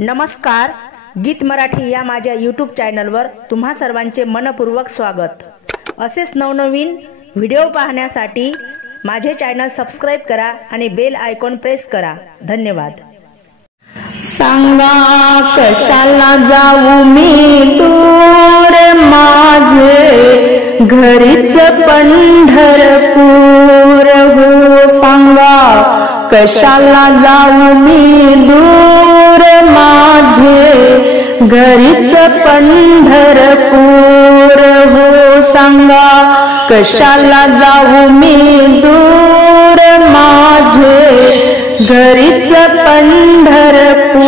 नमस्कार, गीत मराठी या माझ्या यूट्यूब चॅनलवर तुम्हा सर्वांचे मनपूर्वक स्वागत। असेच नवनवीन व्हिडिओ पाहण्यासाठी माझे चॅनल सबस्क्राइब करा आणि बेल आयकॉन प्रेस करा। धन्यवाद। सांगा कशाला जाऊ मी दूर, माझे घरीच पंढरपूर हो। सांगा कशाला जाऊ मी दूर, माझे घरीच पंढरपूर हो। सांगा कशाला जाऊ मी दूर, माझे घरीच पंढरपूर।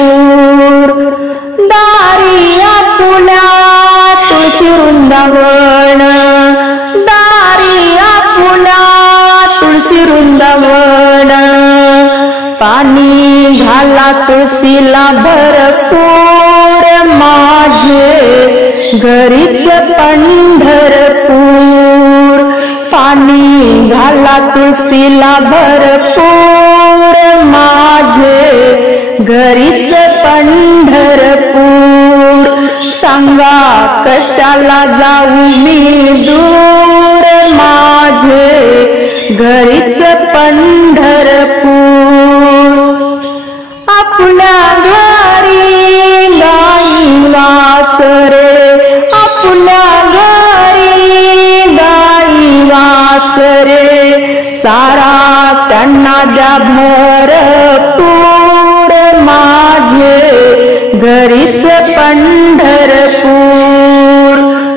दारी आपुल्या तुळशी वृंदावन, दारी आपुल्या तुळशी वृंदावन। पाणी घाला तुळशीला भरपूर, माझे घरीच पंढरपूर। पाणी घाला तुळशीला भरपूर, माझे घरीच पंढरपूर। सांगा कशाला जाऊ मी दूर, माझे घरीच पंढरपूर। आपल्या घरी गाई वासरे, आपल्या घरी गाई वासरे। चारा त्यांना द्या भरपूर, माझे घरीच पंढरपूर।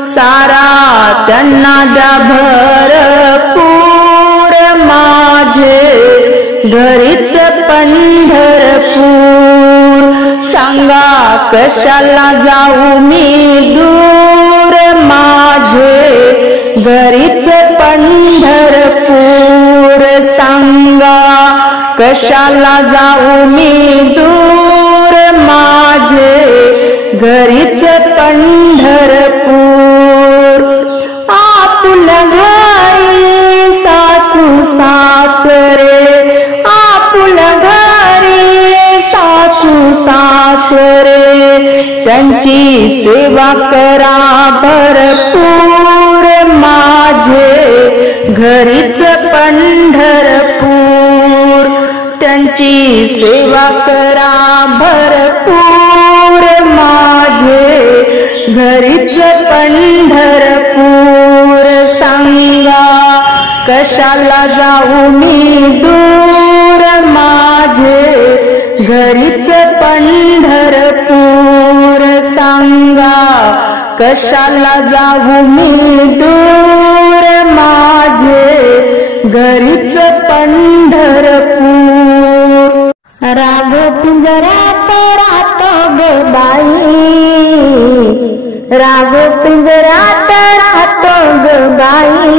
चारा त्यांना द्या भरपूर, माझे घरीच पंढरपूर। सांगा कशाला जाऊ मी दूर, माझे घरीच पंढरपूर। सांगा कशाला जाऊ मी दूर, माझे घरीच पंढरपूर। आपल्या घरी सासू सासरे, आपल्या घरी सासू सासरे। त्यांची सेवा करा भरपूर, माझे घरीच पंढरपूर। त्यांची सेवा करा भरपूर, माझे घरीच पंढरपूर। सांगा कशाला जाऊ मी दूर, माझे घरीच पंढरपूर। सांगा कशाला जाऊ मी दूर, माझे घरीच पंढरपूर। राग पिंजऱ्यात राहतो ग बाई, राग पिंजऱ्यात राहतो ग बाई।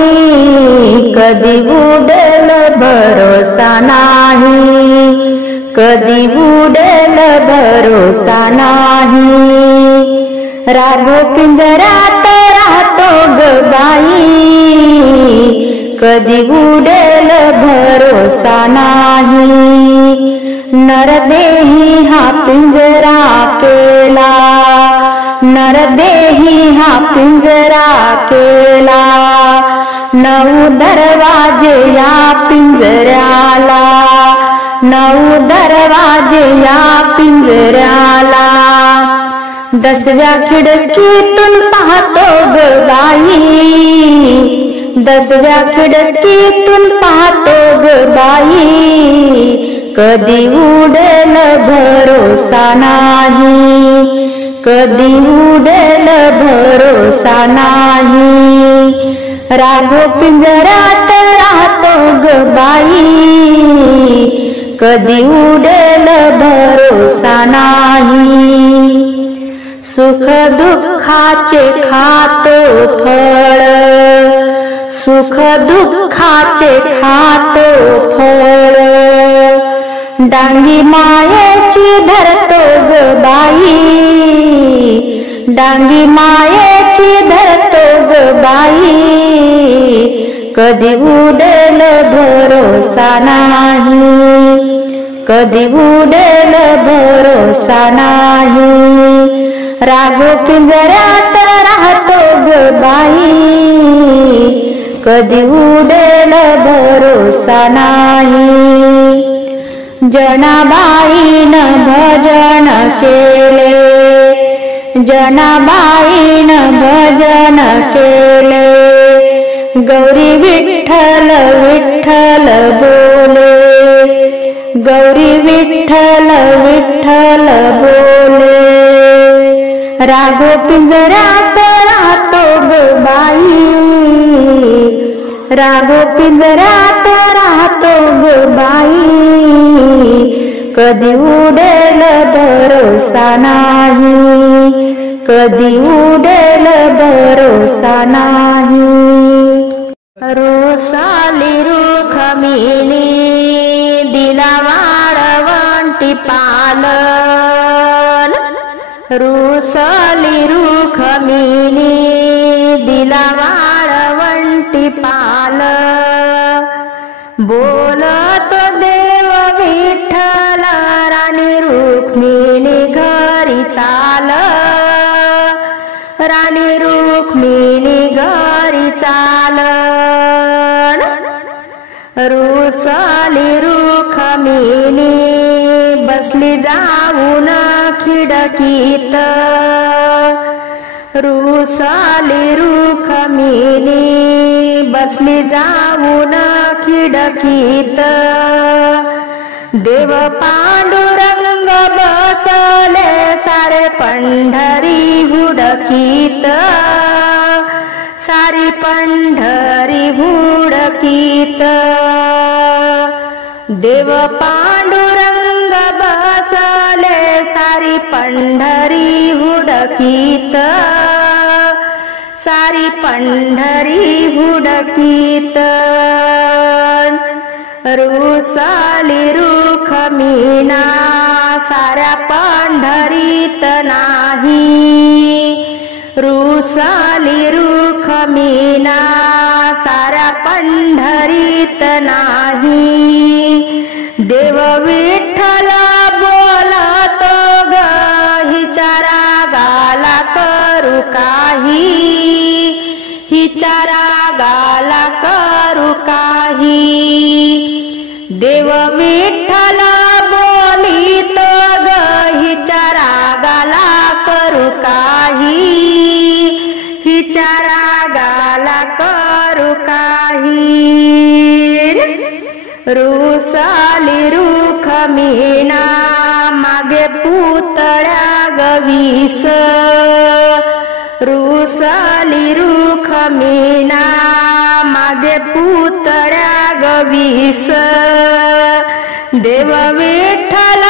कधी उडेल भरोसा नाही, कधी उडेल भरोसा नाही। राग पिंजऱ्यात राहतो ग बाई, कधी उडेल भरोसा नाही। नरदेही हा पिंजरा केला, नरदेही हा पिंजरा केला। 9 दरवाजे या पिंजऱ्याला, 9 दरवाजे या पिंजऱ्याला। 10व्या खिडकीतून पाहतो ग बाई, 10व्या खिडकीतून पाहतो ग बाई। कधी उडेल भरोसा नाही, कधी उडेल भरोसा नाही। राघो पिंजऱ्यात राहतो ग बाई, कधी उडेल भरोसा नाही। सुख दुःखाचे खातो फळ, सुख दुःखाचे खातो फळ। डांगी मायेची धरतो ग बाई, डांगी मायेची धरतो ग बाई। कधी उडेल भरोसा नाही, कधी उडेल भरोसा नाही। नाही राघो पिंजऱ्यात राहतो ग बाई कधी उडेल भरोसा नाही जनाबाईनं भजन केले जनाबाईनं भजन केले गौरी विठ्ठल विठ्ठल बोले गौरी विठ्ठल विठ्ठल बोले राघो पिंजऱ्यात राहतो ग बाई राघो पिंजऱ्यात राहतो ग बाई कधी उडेल भरोसा नाही कधी उडेल भरोसा नाही रोसाली रुखमिनी दिला वाळवंटी पालन रोसाली रुखमिनी दिला वाळवंटी पाल बोलतो देव विठ्ठल राणी रुक्मिणी घरी चाल राणी रुक्मिणी घरी चाल रुसाली रुखमिनी बसली जाऊन खिडकीत रुसाली रुखमिनी बसली जाऊन खिडकीत देव पांडुरंग बसले सारे पंढरी हुडकीत सारी पंढरी हुडकीत देव पांडुरंग बसले सारी पंढरी हुडकीत सारी पंढरी हुडकीत रुसाली रुखमिना साऱ्या पंढरीत नाही रुसाली रुखमिना साऱ्या पंढरीत नाही देव विठ्ठल बोलतो ग हिच्या रागाला करू काही हिच्या रागाला करू काही देव विठ्ठल बोलितो ग हिच्या रागाला करू काही हिच्या रागाला करू काही रुसाली रुखमिना मागे पुतळ्या गवीस रुसाली रुखमिना मागे पुतळ्या गवीस देव विठ्ठल